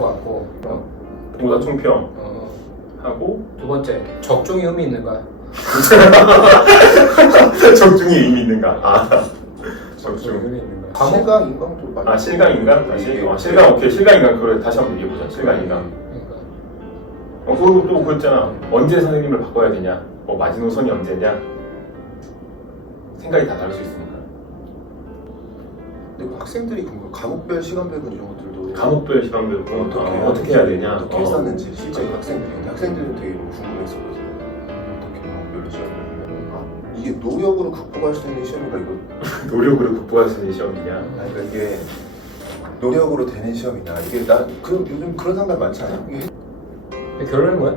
같고. 어, 동사 총평. 어, 하고? 두 번째 적중이 의미 있는가 적중이 의미 있는가? 아. 적중. 의미 있는가 과목 실강 인강도 많이 아 실강? 인간 다시 어, 실강 오케이. 실강 인간 그래. 다시 한번 얘기해 보자. 실강 인간. 그러니까. 어 그리고 또 그랬잖아. 언제 선생님을 바꿔야 되냐? 뭐 마지노선이 언제냐? 생각이 다 다를 수 있으니까. 근데 그 학생들이 그 과목별 시간별은 이런 것들도 과목별 시간별 어, 어떻게, 어떻게 해야 되냐? 어떻게 어. 했었는지 실제 학생들이 근데 학생들은 되게 뭐 궁금했었거든 어떻게 과목별로 시간별을 아, 이게 노력으로 극복할 수 있는 시험인가 이거 노력으로 극복할 수 있는 시험이냐? 아니 그러니까 이게 노력으로 되는 시험이냐 이게 난 그, 요즘 그런 상관 많지 않아? 이게 결론은 뭐야?